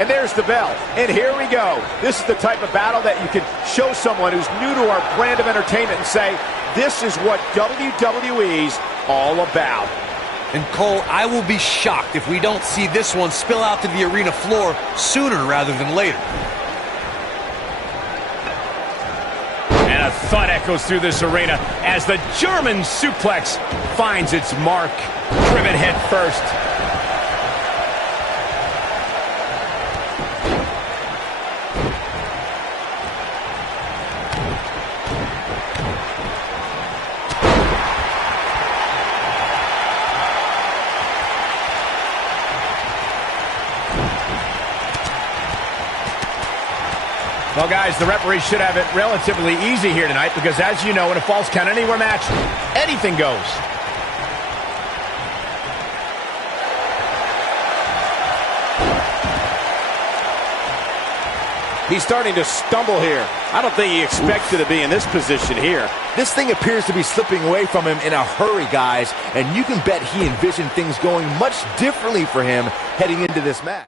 And there's the bell. And here we go. This is the type of battle that you can show someone who's new to our brand of entertainment and say, this is what WWE's all about. And Cole, I will be shocked if we don't see this one spill out to the arena floor sooner rather than later. And a thud echoes through this arena as the German suplex finds its mark. Driven head first. Well, guys, the referee should have it relatively easy here tonight because, as you know, in a Falls Count Anywhere match, anything goes. He's starting to stumble here. I don't think he expected to be in this position here. This thing appears to be slipping away from him in a hurry, guys, and you can bet he envisioned things going much differently for him heading into this match.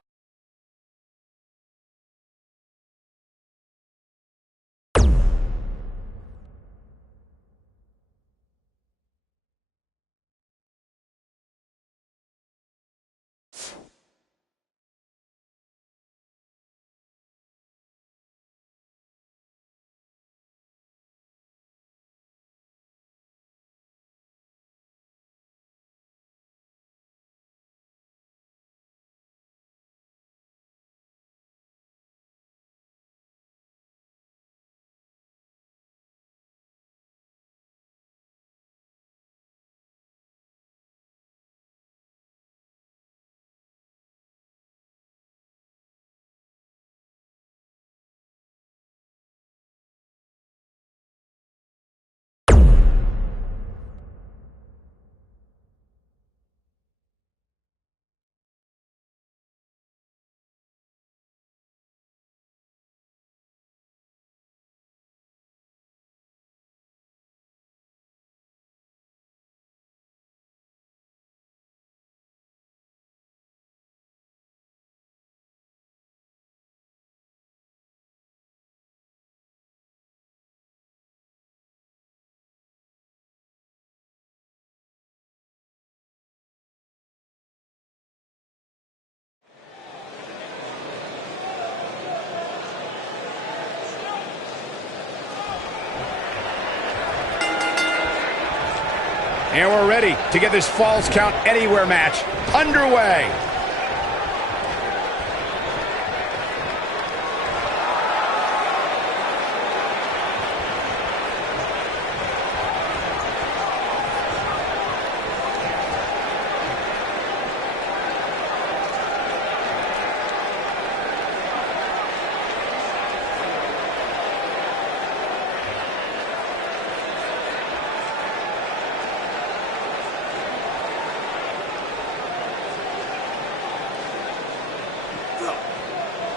And we're ready to get this Falls Count Anywhere match underway.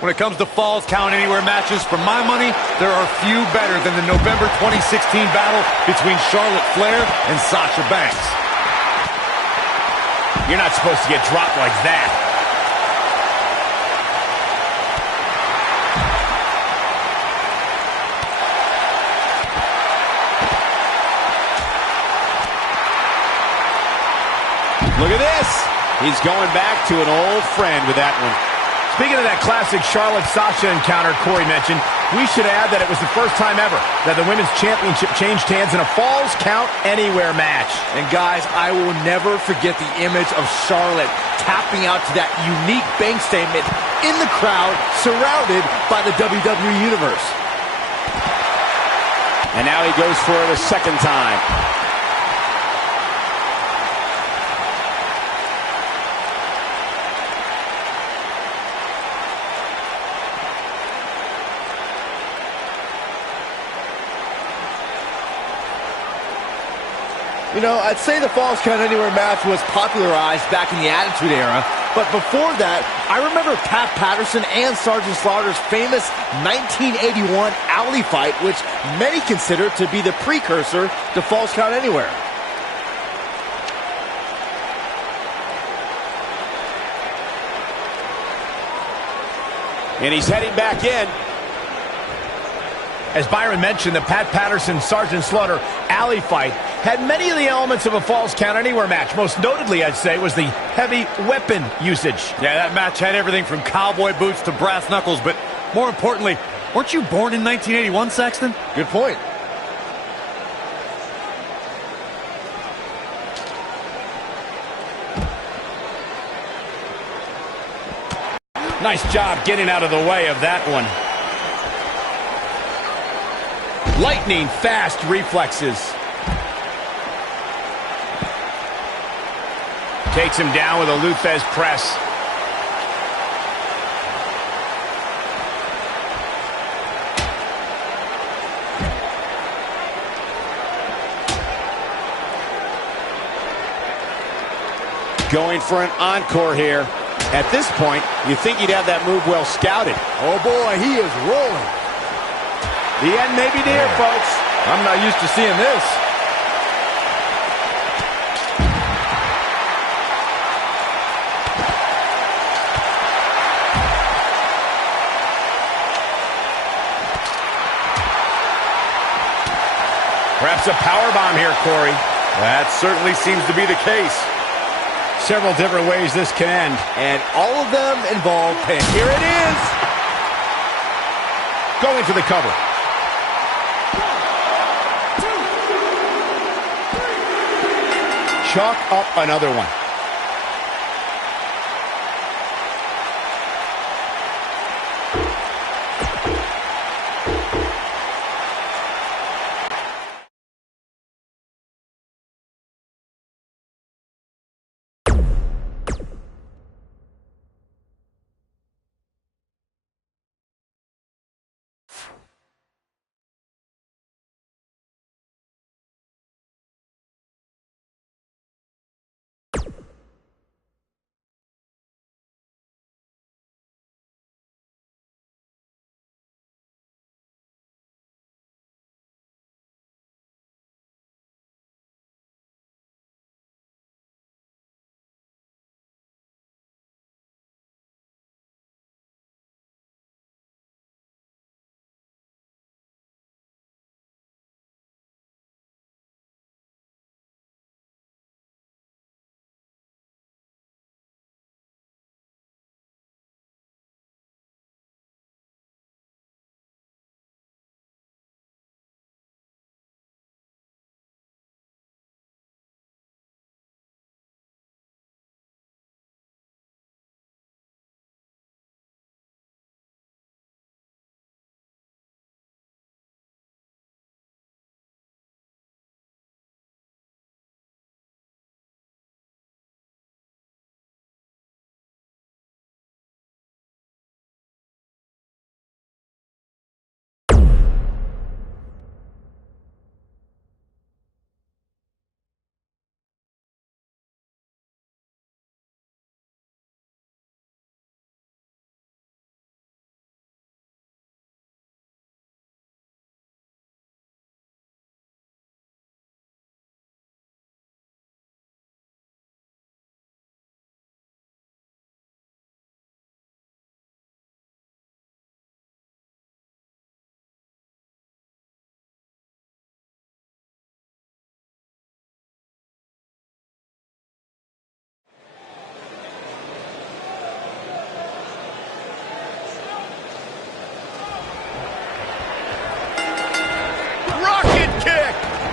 When it comes to Falls Count Anywhere matches, for my money, there are few better than the November 2016 battle between Charlotte Flair and Sasha Banks. You're not supposed to get dropped like that. Look at this. He's going back to an old friend with that one. Speaking of that classic Charlotte-Sasha encounter Corey mentioned, we should add that it was the first time ever that the Women's Championship changed hands in a Falls Count Anywhere match. And guys, I will never forget the image of Charlotte tapping out to that unique bank statement in the crowd, surrounded by the WWE Universe. And now he goes for it a second time. You know, I'd say the Falls Count Anywhere match was popularized back in the Attitude Era, but before that, I remember Pat Patterson and Sergeant Slaughter's famous 1981 alley fight, which many consider to be the precursor to Falls Count Anywhere. And he's heading back in. As Byron mentioned, the Pat Patterson-Sergeant Slaughter alley fight had many of the elements of a Falls Count Anywhere match. Most notably, I'd say, was the heavy weapon usage. Yeah, that match had everything from cowboy boots to brass knuckles, but more importantly, weren't you born in 1981, Saxton? Good point. Nice job getting out of the way of that one. Lightning fast reflexes. Takes him down with a Luthez press. Going for an encore here. At this point, you think he'd have that move well scouted. Oh boy, he is rolling. The end may be near, folks. I'm not used to seeing this. Perhaps a powerbomb here, Corey. That certainly seems to be the case. Several different ways this can end. And all of them involve pain. Here it is. Going for the cover. 1, 2, 3. Chalk up another one.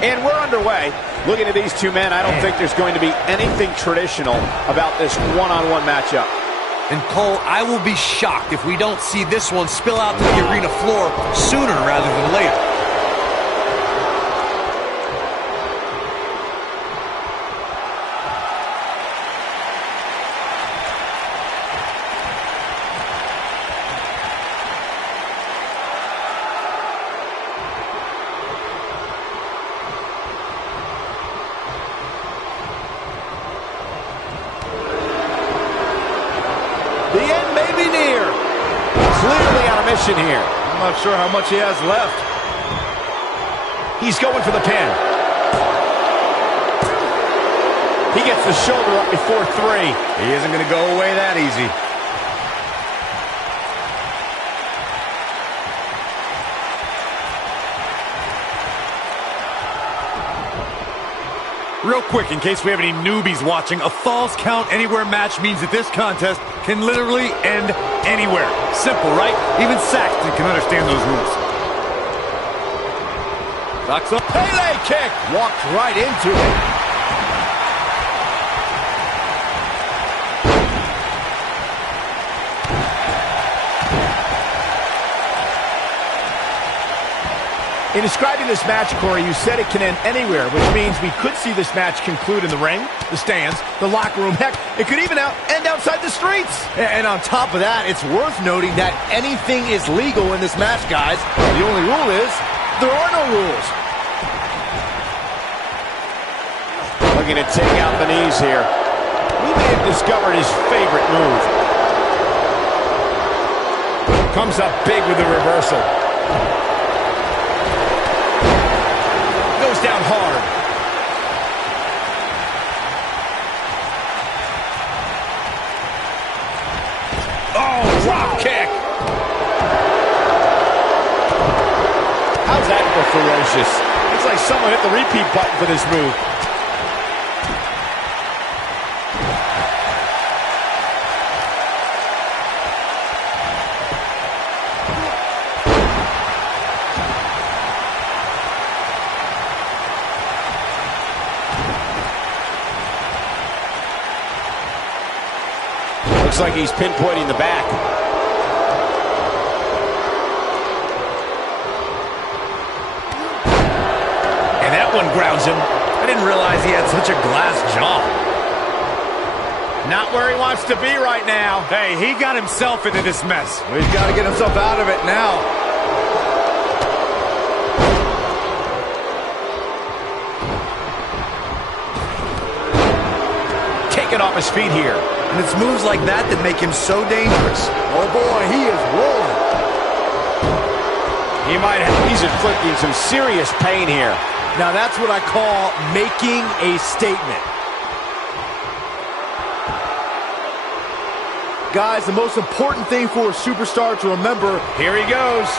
And we're underway. Looking at these two men, I don't think there's going to be anything traditional about this one-on-one matchup. And Cole, I will be shocked if we don't see this one spill out to the arena floor sooner rather than later. The end may be near. Clearly on a mission here. I'm not sure how much he has left. He's going for the pin. He gets the shoulder up before 3. He isn't going to go away that easy. Real quick, in case we have any newbies watching, a Falls Count Anywhere match means that this contest can literally end anywhere. Simple, right? Even Saxton can understand those rules. Ducks up, Pele kick, walked right into it. In describing this match, Corey, you said it can end anywhere, which means we could see this match conclude in the ring, the stands, the locker room. Heck, it could even end outside the streets. And on top of that, it's worth noting that anything is legal in this match, guys. The only rule is there are no rules. Looking to take out the knees here. We may have discovered his favorite move. Comes up big with the reversal. Goes down hard. Oh, drop kick. How's that for ferocious? Looks like someone hit the repeat button for this move. Looks like he's pinpointing the back. And that one grounds him. I didn't realize he had such a glass jaw. Not where he wants to be right now. Hey, he got himself into this mess. Well, he's got to get himself out of it now. Taken off his feet here. And it's moves like that that make him so dangerous. Oh boy, he is rolling. He's inflicting some serious pain here. Now that's what I call making a statement. Guys, the most important thing for a superstar to remember, Here he goes.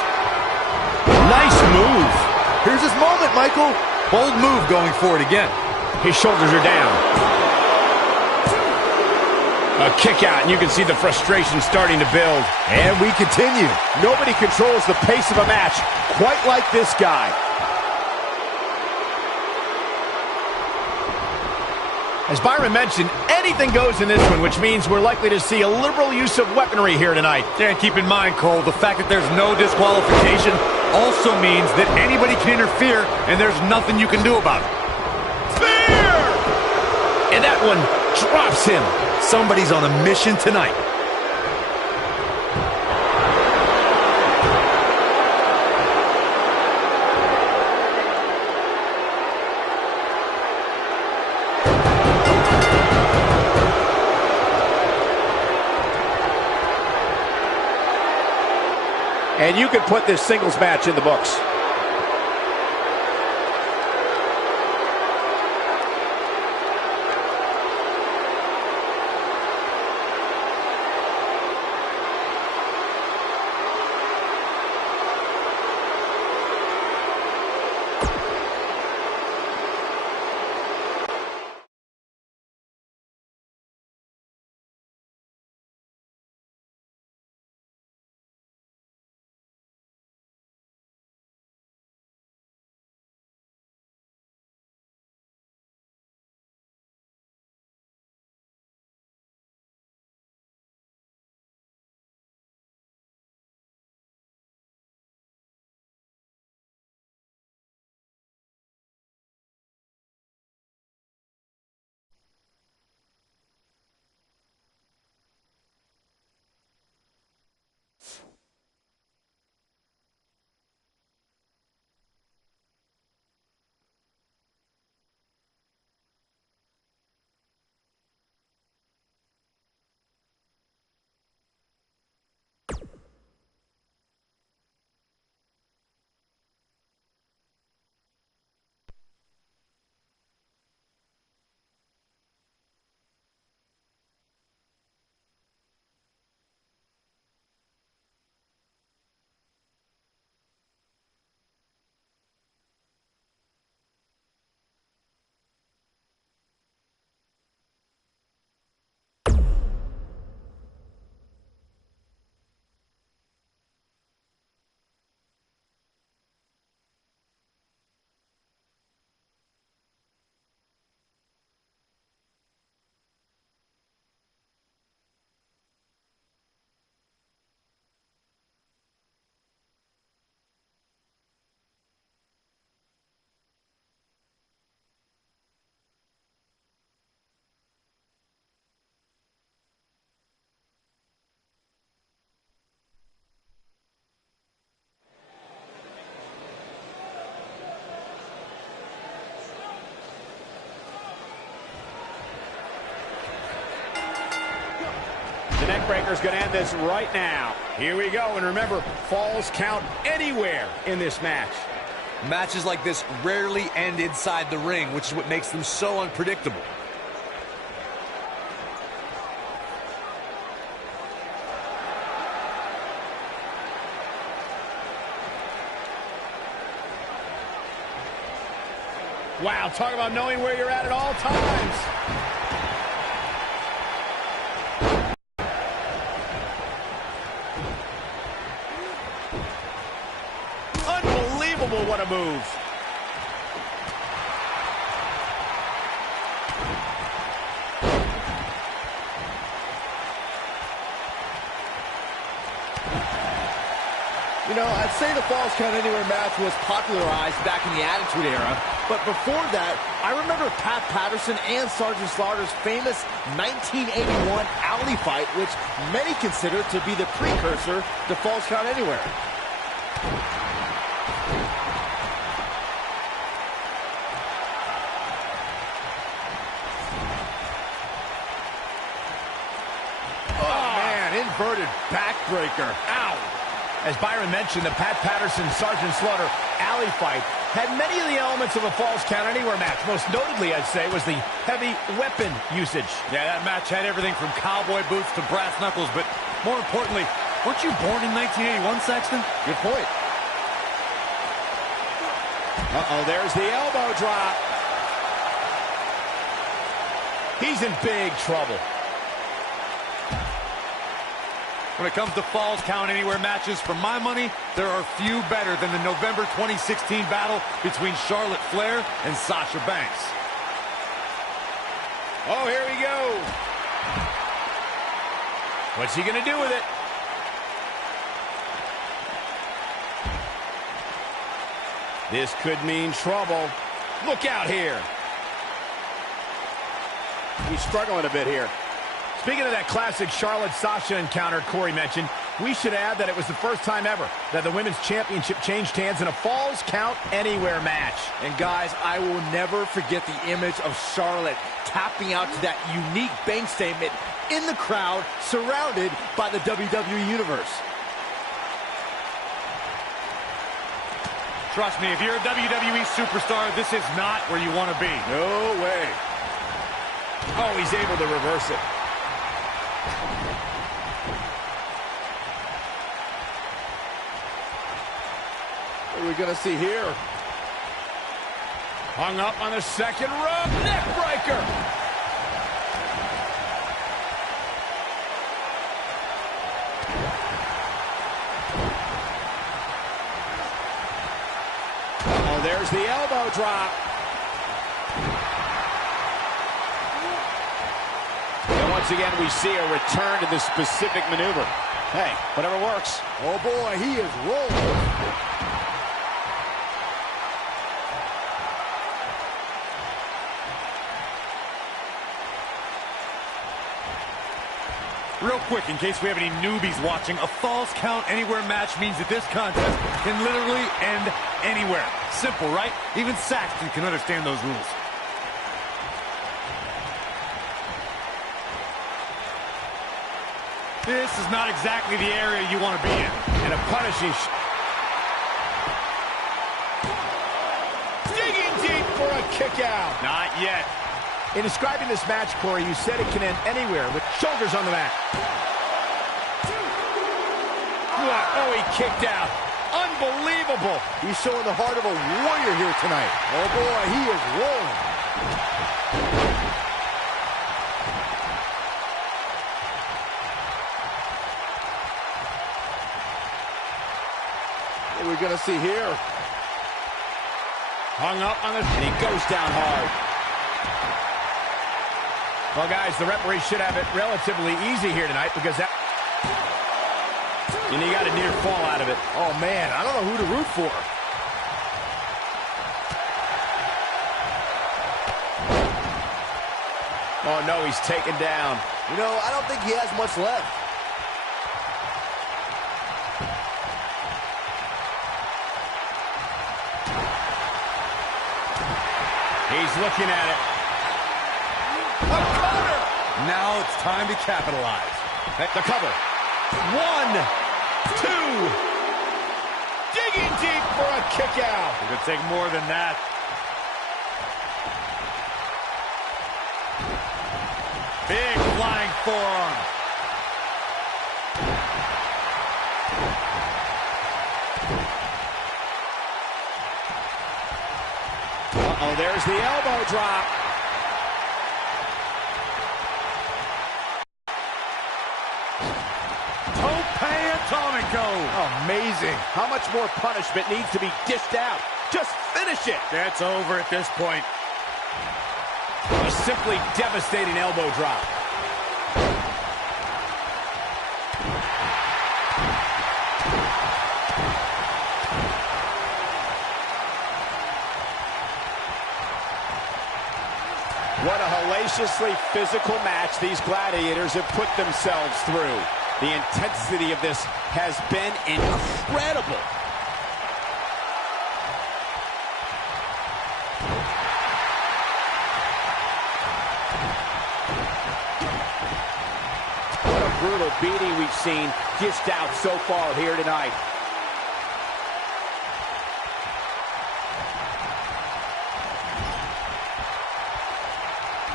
Nice move. here's his moment, Michael. Bold move going forward again. His shoulders are down. A kick out, and you can see the frustration starting to build. And we continue. Nobody controls the pace of a match quite like this guy. As Byron mentioned, anything goes in this one, which means we're likely to see a liberal use of weaponry here tonight. And keep in mind, Cole, the fact that there's no disqualification also means that anybody can interfere, and there's nothing you can do about it. Spear! And that one drops him. Somebody's on a mission tonight. And you can put this singles match in the books. The neck breaker is going to end this right now. Here we go, and remember, falls count anywhere in this match. Matches like this rarely end inside the ring, which is what makes them so unpredictable. Wow, talk about knowing where you're at all times. Unbelievable, what a move. You know, I'd say the Falls Count Anywhere match was popularized back in the Attitude Era, but before that, I remember Pat Patterson and Sergeant Slaughter's famous 1981 alley fight, which many consider to be the precursor to Falls Count Anywhere. Oh, man, inverted backbreaker. Ow. As Byron mentioned, the Pat Patterson Sergeant Slaughter alley fight had many of the elements of a Falls Count Anywhere match. Most notably, I'd say, was the heavy weapon usage. Yeah, that match had everything from cowboy boots to brass knuckles, but more importantly, weren't you born in 1981, Sexton? Good point. Uh-oh, there's the elbow drop. He's in big trouble. When it comes to Falls Count Anywhere matches, for my money, there are few better than the November 2016 battle between Charlotte Flair and Sasha Banks. Oh, here we go. What's he going to do with it? This could mean trouble. Look out here. He's struggling a bit here. Speaking of that classic Charlotte-Sasha encounter Corey mentioned, we should add that it was the first time ever that the Women's Championship changed hands in a Falls Count Anywhere match. And guys, I will never forget the image of Charlotte tapping out to that unique bank statement in the crowd, surrounded by the WWE Universe. Trust me, if you're a WWE superstar, this is not where you want to be. No way. Oh, he's able to reverse it. What are we going to see here? Hung up on the second rope. Neck breaker. Oh, there's the elbow drop. And once again, we see a return to this specific maneuver. Hey, whatever works. Oh boy, he is rolling. Real quick, in case we have any newbies watching, a Falls Count Anywhere match means that this contest can literally end anywhere. Simple, right? Even Saxton can understand those rules. This is not exactly the area you want to be in. And a punishing digging deep for a kick out. Not yet. In describing this match, Corey, you said it can end anywhere with shoulders on the mat. Oh, he kicked out. Unbelievable. He's showing the heart of a warrior here tonight. Oh boy, he is rolling. What are we going to see here? Hung up on the... And he goes down hard. Well, guys, the referee should have it relatively easy here tonight because that... And he got a near fall out of it. Oh, man, I don't know who to root for. Oh, no, he's taken down. You know, I don't think he has much left. He's looking at it. Now it's time to capitalize. The cover. 1, 2. Digging deep for a kick out. It could take more than that. Big flying forearm. Uh-oh, there's the elbow drop. Amazing. How much more punishment needs to be dished out? Just finish it. That's over at this point. A simply devastating elbow drop. What a hellaciously physical match these gladiators have put themselves through. The intensity of this has been incredible. What a brutal beating we've seen dished out so far here tonight.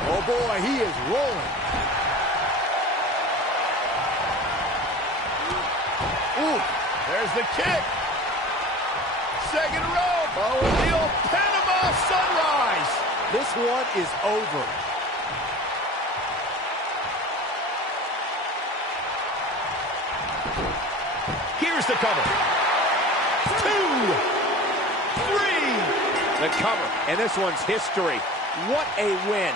Oh boy, he is rolling. Ooh, there's the kick. Second rope. Oh, the old Panama Sunrise. This one is over. Here's the cover. 2, 3. The cover, and this one's history. What a win.